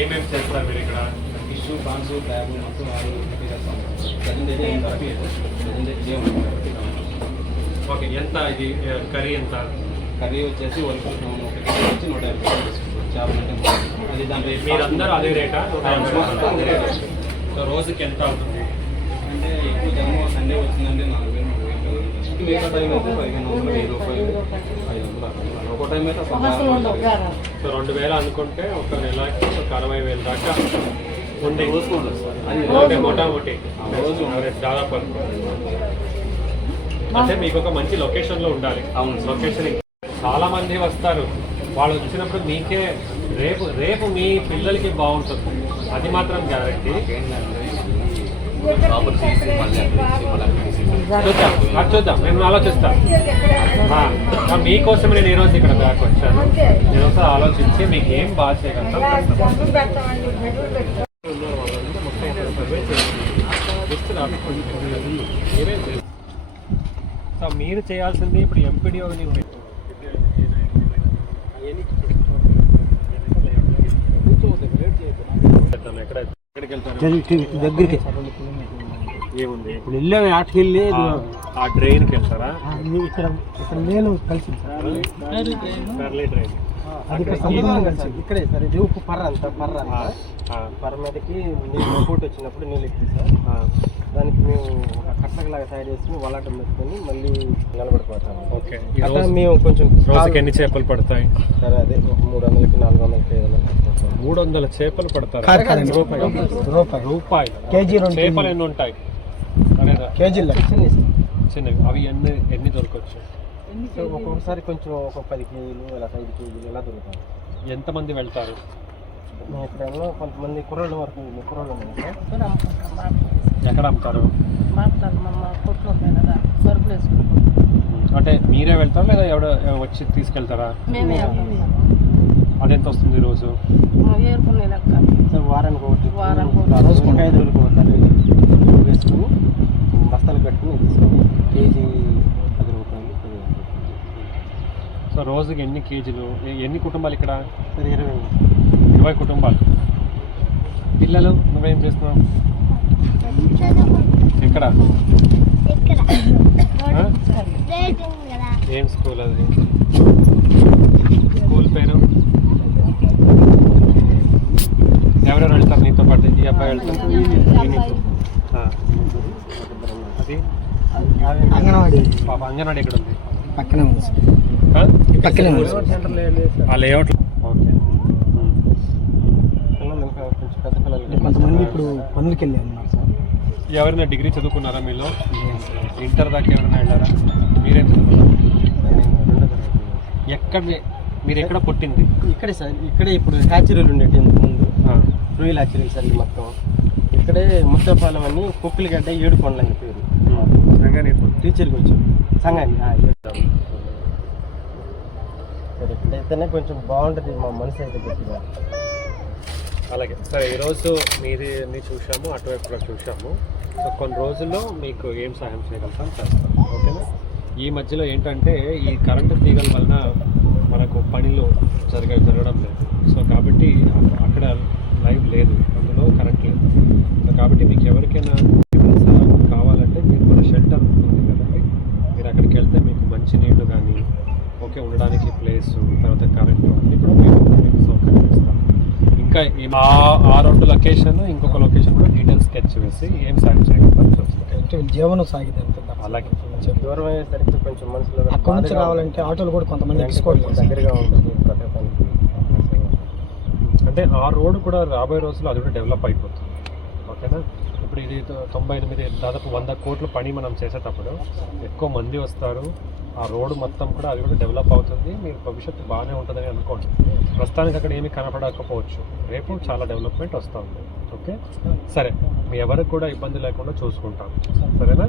ఏమేమి చేస్తారు మీరు ఇక్కడ? టిష్యూ, పాన్స్, ట్యాబ్ మొత్తం ఓకే, ఎంత ఇది కర్రీ ఎంత? కర్రీ వచ్చేసి 1 వచ్చి 150 చేపలు అది దాంట్లో మీరందరూ అదే రేటా? అదే రేట్. సో రోజుకి ఎంత అవుతుంది? అంటే ఎక్కువ జనం సండే వచ్చిందంటే 4000 మిగతా టైం అయితే 1500, 1000 రూపాయలు, 500 ఒక టైం అయితే సో 2000 అనుకుంటే ఒక నెలకి ఒక 60,000 దాకా ఉంది. సార్ మొటామొటి రోజు దాదాపు అంటే మీకు ఒక మంచి లొకేషన్లో ఉండాలి. అవును, లొకేషన్ చాలా మంది వస్తారు, వాళ్ళు వచ్చినప్పుడు మీకే రేపు మీ పిల్లలకి బాగుంటుంది, అది మాత్రం గ్యారెంటీ. చూద్దాం, నేను ఆలోచిస్తాను. మీకోసం నేను ఈరోజు ఇక్కడ దాకా వచ్చాను. నేను ఒకసారి ఆలోచించి మీకు ఏం బాగా చేయగలుగుతాను. సో మీరు చేయాల్సింది ఇప్పుడు ఎంపీడీఓని దగ్గరికి ఏముంది ఇప్పుడు వెళ్ళాము ఆటకి వెళ్ళి ఆ డ్రైన్కి వెళ్తారా? ఇక్కడ నేను కలిసి డ్రైన్ ఇక్కడే సార్, ఇది ఉప్పు పర్ర అంత పర్ర మీదకి నీళ్ళు పోటీ వచ్చినప్పుడు నీళ్ళు ఎక్కి సార్, దానికి మేము ఒక కట్టలాగా తయారు చేసుకుని వలాటం పెట్టుకొని మళ్ళీ నిలబడిపోతాము. ఓకే, అట్లా మేము కొంచెం రోజుకి ఎన్ని చేపలు పడతాయి? సరే అదే ఒక 300కి 400కి 500 300 చేపలు పడతారు. రూపాయలు కేజీ చేపలు ఎన్ని ఉంటాయి? కేజీలు చిన్నవి. అవి ఎన్ని దొరకవచ్చు? ఒక్కొక్కసారి కొంచెం ఒక 10 కేజీలు ఇలా 5 కేజీలు ఇలా దొరుకుతాయి. ఎంతమంది వెళ్తారు? ఇక్కడేమో కొంతమంది కుర్రోళ్ళ వరకు కుర్రోళ్ళు ఎక్కడ అమ్ముతారు? అంటే మీరే వెళ్తారా లేదా ఎవడ వచ్చి తీసుకెళ్తారా? అదెంత వస్తుంది రోజు? వారానికి రోజుకి 5 రోజులకు ఒకసారి వేసుకుని బస్తాలు కట్టుకుని తీసుకొని కేజీ 10 రూపాయలు. సో రోజుకి ఎన్ని కేజీలు? ఎన్ని కుటుంబాలు ఇక్కడ? 20 కుటుంబాలు. పిల్లలు నువ్వేం చేస్తున్నావు? ఎక్కడ? ఏం స్కూల్ అది? స్కూల్ పేరు? ఎవరెవరు వెళ్తారు నీతో పాటు? ఈ అబ్బాయి వెళ్తారు. అది అంగన్వాడీ. పాప అంగన్వాడీ ఎక్కడ ఉంది? పక్కనే ఆ లేఅవుట్. ఓకే, కొంచెం పెద్ద పిల్లలు కొంతమంది ఇప్పుడు పనులకి వెళ్ళి ఉన్నారు సార్. ఎవరైనా డిగ్రీ చదువుకున్నారా మీలో? ఇంటర్ దాకా ఎవరైనా వెళ్ళారా? మీరేం చదువుకున్నారు? మీరు ఎక్కడ పుట్టింది? ఇక్కడే సార్, ఇక్కడే ఇప్పుడు హ్యాచరీలు ఉండేవి ఇంతకు ముందు. రొయ్యల హ్యాచరీలు సార్. మొత్తం ఇక్కడే ముద్దపాలెం అని కుక్కలగడ్డ 7 కొండలు అని పేరు. టీచర్కి వచ్చాం సంఘాన్ని. సరే, ఇక్కడైతేనే కొంచెం బాగుంటుంది మా మనసు అయితే గట్టిగా. అలాగే సరే, ఈరోజు మీది చూసాము, అటువైపు కూడా చూసాము. సో కొన్ని రోజుల్లో మీకు ఏం సహాయం చేయగలుగుతాం చేస్తాం, ఓకేనా? ఈ మధ్యలో ఏంటంటే ఈ కరెంటు తీగల వలన మనకు పనులు జరగడం లేదు. సో కాబట్టి అక్కడ లైవ్ లేదు, అందులో కరెంట్ లేదు. సో కాబట్టి మీకు ఎవరికైనా కావాలంటే మీరు మన షెల్టర్ ఉంది కదండి, మీరు అక్కడికి వెళ్తే మీకు మంచి నీళ్లు కానీ, ఓకే, ఉండడానికి ప్లేసు, తర్వాత కరెంటు అన్నీ కూడా మీకు సౌకర్యం ఇస్తాం. ఇంకా ఆ 2 లొకేషన్, ఇంకొక లొకేషన్ కూడా డీటెయిల్స్ స్కెచ్ వేసి ఏం సాయం చేయగలుగుతాం చూస్తాం. జీవనం సాగితే అలాగే దూరం అయ్యేసరికి కొంచెం మనసులో అక్కడ నుంచి రావాలంటే ఆటోలు కూడా కొంతమంది తీసుకోవడం దగ్గరగా ఉంటుంది. అంటే ఆ రోడ్డు కూడా రాబోయే రోజుల్లో అది కూడా డెవలప్ అయిపోతుంది, ఓకేనా? ఇప్పుడు ఇది 98 దాదాపు 100 కోట్ల పని మనం చేసేటప్పుడు ఎక్కువ మంది వస్తారు, ఆ రోడ్డు మొత్తం కూడా అది కూడా డెవలప్ అవుతుంది. మీరు భవిష్యత్తు బాగానే ఉంటుందని అనుకోండి. ప్రస్తుతానికి అక్కడ ఏమీ కనపడకపోవచ్చు, రేపు చాలా డెవలప్మెంట్ వస్తూ ఉంది, ఓకే? సరే, మీ ఎవరికి కూడా ఇబ్బంది లేకుండా చూసుకుంటాం, సరేనా?